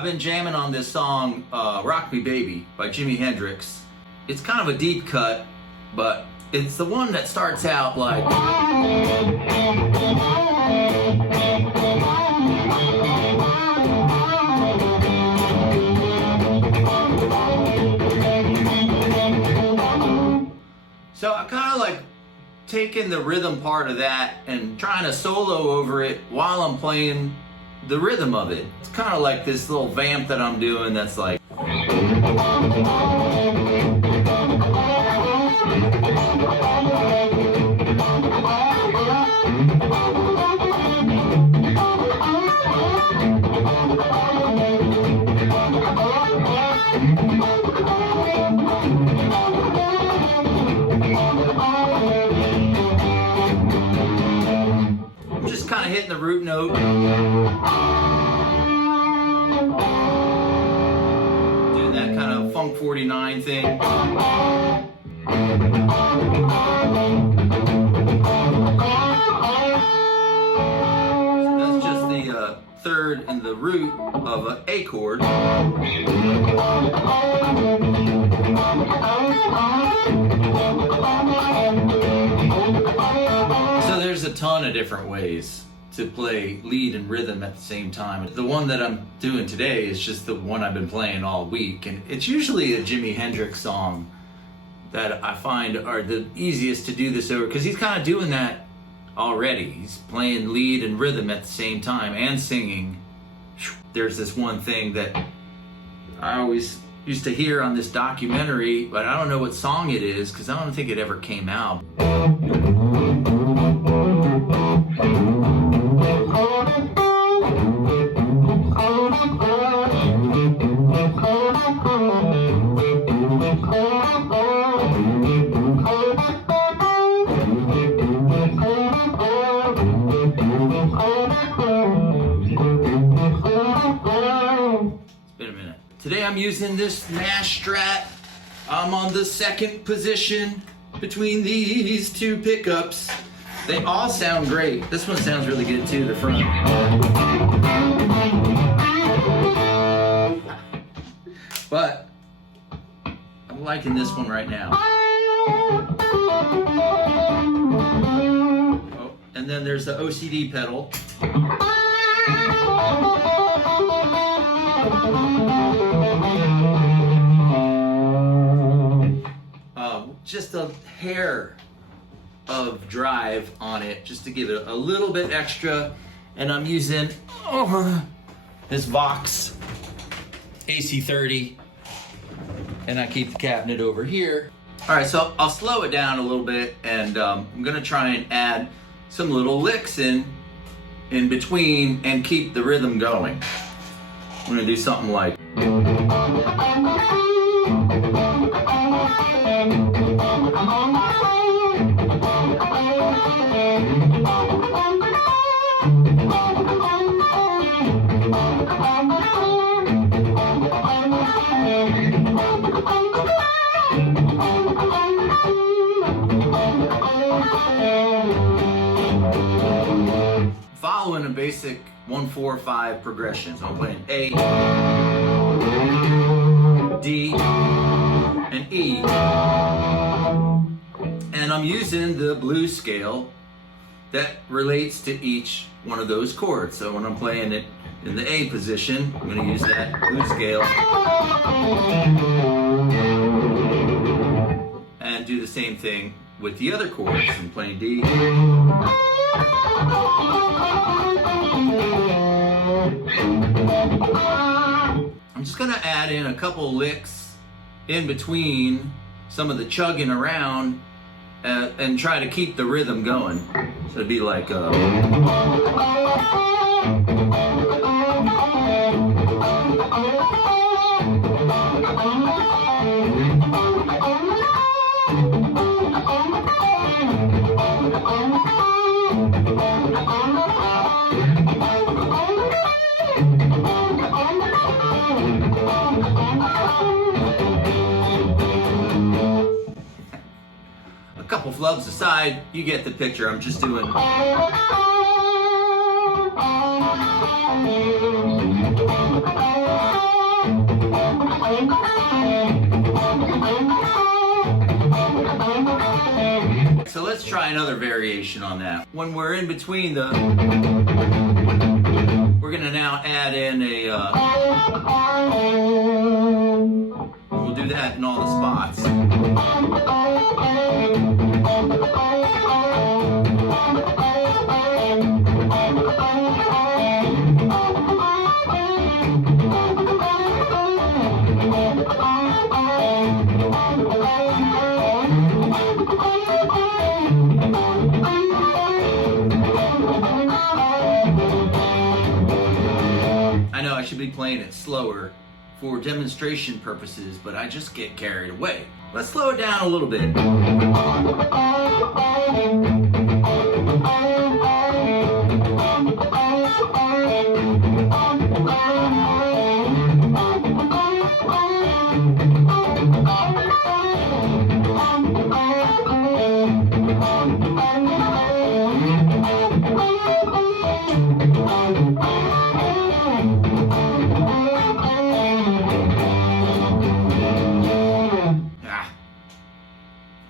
I've been jamming on this song, Rock Me Baby by Jimi Hendrix. It's kind of a deep cut, but it's the one that starts out like... So I kind of like taking the rhythm part of that and trying to solo over it while I'm playing the rhythm of it. It's kind of like this little vamp that I'm doing that's like... I'm just kind of hitting the root note. Doing that kind of Funk 49 thing. So that's just the third and the root of an A chord. So there's a ton of different ways to play lead and rhythm at the same time. The one that I'm doing today is just the one I've been playing all week, and it's usually a Jimi Hendrix song that I find are the easiest to do this over, because he's kind of doing that already. He's playing lead and rhythm at the same time and singing. There's this one thing that I always used to hear on this documentary, but I don't know what song it is because I don't think it ever came out. Today I'm using this Nash Strat. I'm on the second position between these two pickups. They all sound great. This one sounds really good too, the front. But I'm liking this one right now. Oh, and then there's the OCD pedal. Just a hair of drive on it, just to give it a little bit extra. And I'm using this Vox AC30, and I keep the cabinet over here. All right, so I'll slow it down a little bit, and I'm gonna try and add some little licks in between and keep the rhythm going. I'm gonna do something like... Following a basic 1-4-5 progression. So I'm playing A, D, and E. And I'm using the blues scale that relates to each one of those chords. So when I'm playing it in the A position, I'm going to use that blues scale. And do the same thing with the other chords. I'm playing D. I'm just going to add in a couple licks in between some of the chugging around and try to keep the rhythm going. So it'd be like a couple flubs aside, you get the picture. I'm just doing... So let's try another variation on that. When we're in between the, we're gonna now add in a, we'll do that in all the spots. I know I should be playing it slower for demonstration purposes, but I just get carried away. Let's slow it down a little bit.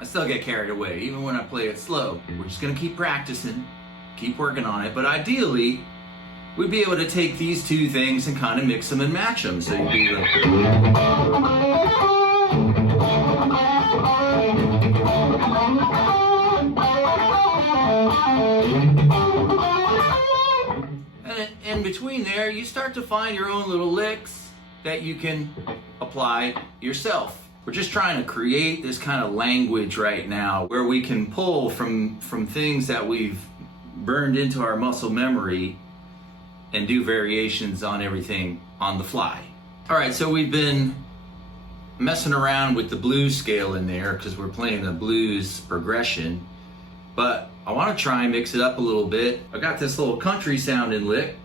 I still get carried away, even when I play it slow. We're just gonna keep practicing, keep working on it, but ideally, we'd be able to take these two things and kind of mix them and match them. So you'd be like... And in between there, you start to find your own little licks that you can apply yourself. We're just trying to create this kind of language right now where we can pull from things that we've burned into our muscle memory and do variations on everything on the fly. All right, so we've been messing around with the blues scale in there because we're playing the blues progression, but I want to try and mix it up a little bit. I got this little country sounding lick.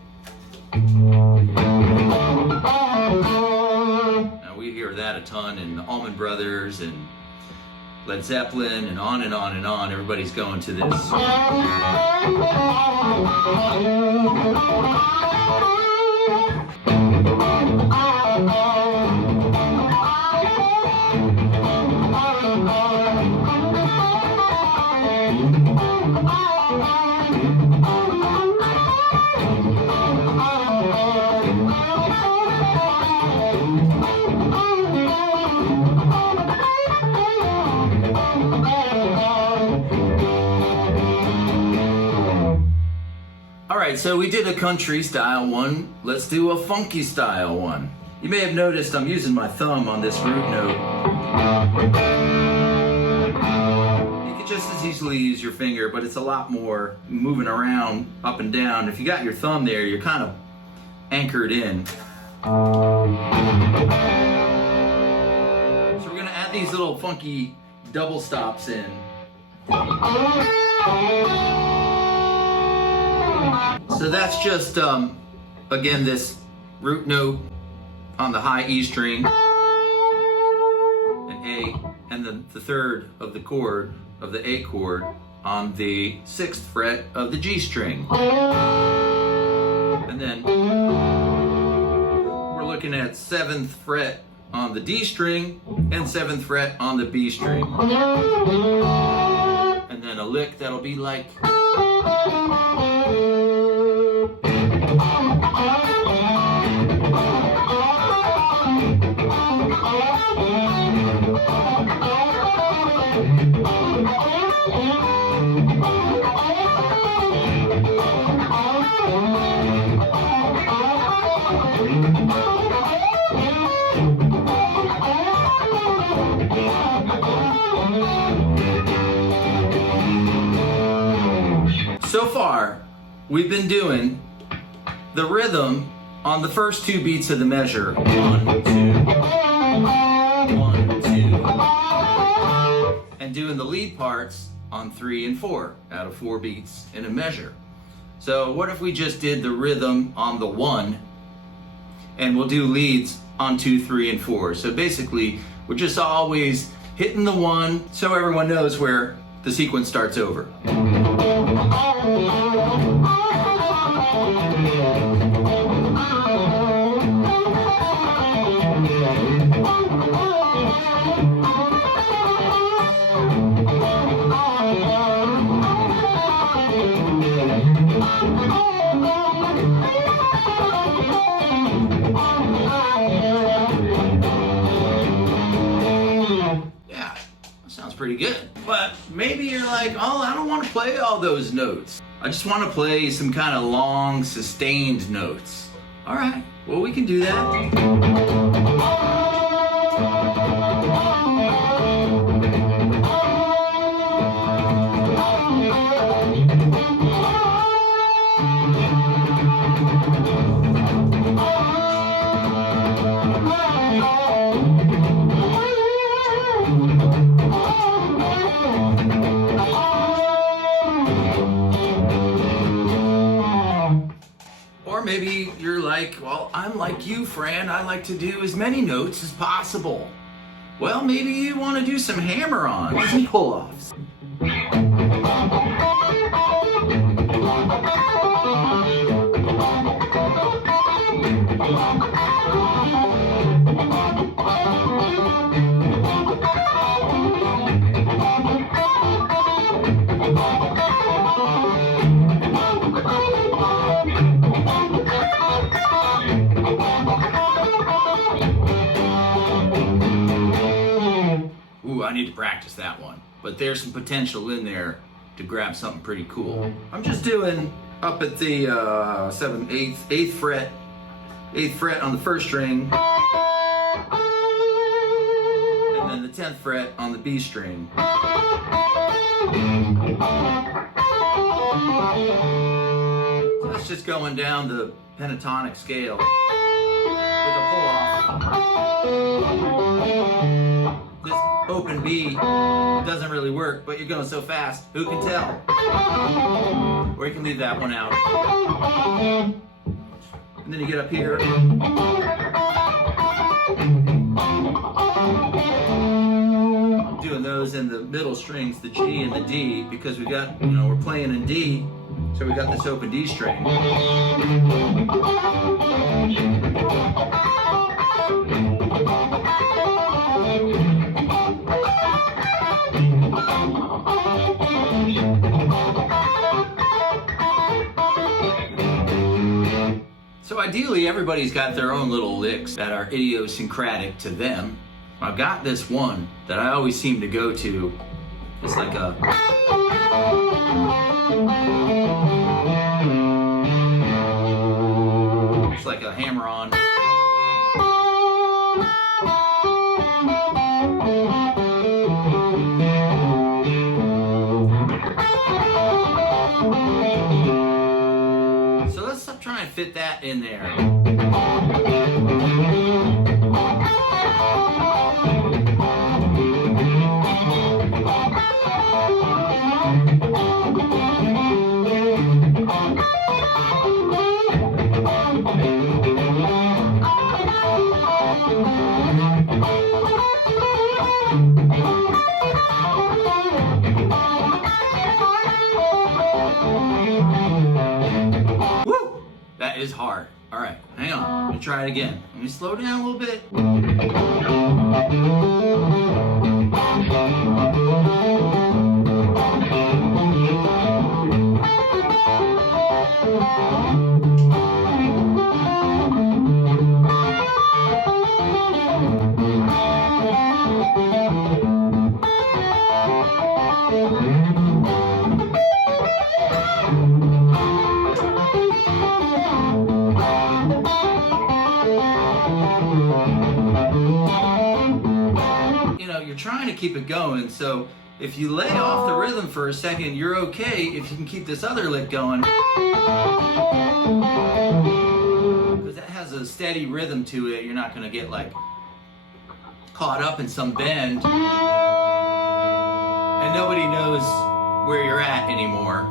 We hear that a ton in the Allman Brothers and Led Zeppelin and on and on and on. Everybody's going to this. Alright, so we did a country style one. Let's do a funky style one. You may have noticed I'm using my thumb on this root note. You could just as easily use your finger, but it's a lot more moving around up and down. If you got your thumb there, you're kind of anchored in. So we're gonna add these little funky double stops in. So that's just, again, this root note on the high E string, an A, and then the third of the chord, of the A chord, on the 6th fret of the G string. And then we're looking at 7th fret on the D string and 7th fret on the B string. And then a lick that'll be like... So far, we've been doing the rhythm on the first 2 beats of the measure. 1, 2, 1, 2. And doing the lead parts on 3 and 4 out of 4 beats in a measure. So what if we just did the rhythm on the 1 and we'll do leads on 2, 3, and 4. So basically, we're just always hitting the 1 so everyone knows where the sequence starts over. But maybe you're like, oh, I don't want to play all those notes. I just want to play some kind of long, sustained notes. All right, well, we can do that. Maybe you're like, well, I'm like you, Fran. I like to do as many notes as possible. Well, maybe you want to do some hammer-ons and pull-offs. I need to practice that one, but there's some potential in there to grab something pretty cool. I'm just doing up at the 8th fret on the first string, and then the 10th fret on the B string. So that's just going down the pentatonic scale with a pull-off. This open B doesn't really work, but you're going so fast, who can tell? Or you can leave that one out. And then you get up here. I'm doing those in the middle strings, the G and the D, because we got, we're playing in D, so we got this open D string. So ideally, everybody's got their own little licks that are idiosyncratic to them. I've got this one that I always seem to go to. It's like a... It's like a hammer-on. So let's try and fit that in there. That is hard. All right, hang on. Let me try it again. Let me slow down a little bit. You're trying to keep it going, so if you lay off the rhythm for a second, you're okay if you can keep this other lick going. Because that has a steady rhythm to it. You're not going to get like caught up in some bend and nobody knows where you're at anymore.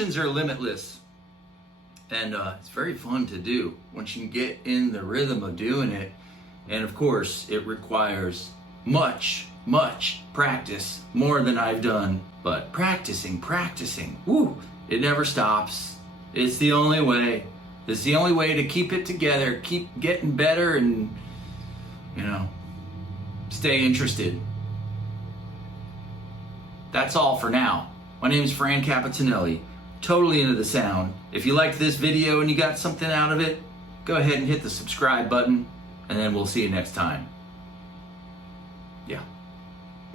options are limitless. And it's very fun to do once you can get in the rhythm of doing it. And of course, it requires much practice, more than I've done. But practicing, woo, it never stops. It's the only way. It's the only way to keep it together, keep getting better, and, you know, stay interested. That's all for now. My name is francapitanelli. Totally Into the Sound. If you liked this video and you got something out of it, go ahead and hit the subscribe button, and then we'll see you next time. Yeah.